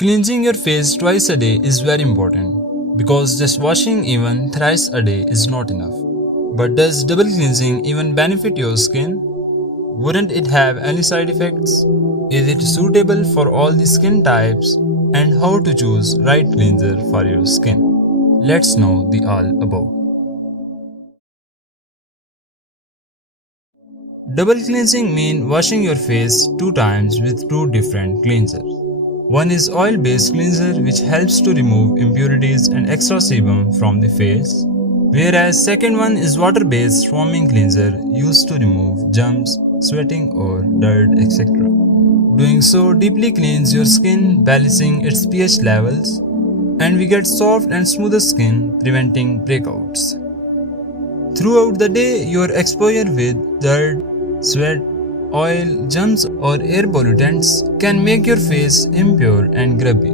Cleansing your face twice a day is very important because just washing even thrice a day is not enough. But does double cleansing even benefit your skin? Wouldn't it have any side effects? Is it suitable for all the skin types? And how to choose right cleanser for your skin? Let's know the all about. Double cleansing means washing your face 2 times with 2 different cleansers. One is oil-based cleanser which helps to remove impurities and extra sebum from the face, whereas second one is water-based foaming cleanser used to remove germs, sweating or dirt, etc. Doing so deeply cleans your skin, balancing its pH levels, and we get soft and smoother skin, preventing breakouts. Throughout the day, your exposure with dirt, sweat, oil, germs or air pollutants can make your face impure and grubby.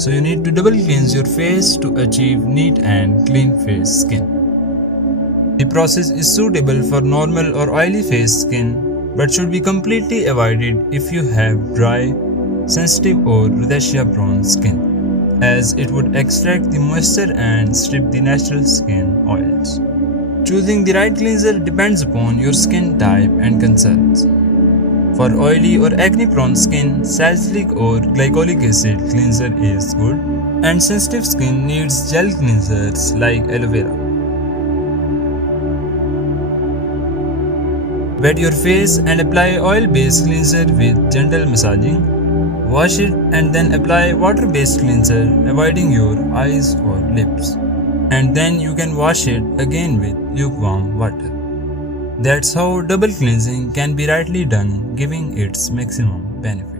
So you need to double cleanse your face to achieve neat and clean face skin. The process is suitable for normal or oily face skin but should be completely avoided if you have dry, sensitive or rosacea prone skin, as it would extract the moisture and strip the natural skin oils. Choosing the right cleanser depends upon your skin type and concerns. For oily or acne-prone skin, salicylic or glycolic acid cleanser is good, and sensitive skin needs gel cleansers like aloe vera. Wet your face and apply oil-based cleanser with gentle massaging. Wash it and then apply water-based cleanser, avoiding your eyes or lips. And then you can wash it again with lukewarm water. That's how double cleansing can be rightly done, giving its maximum benefit.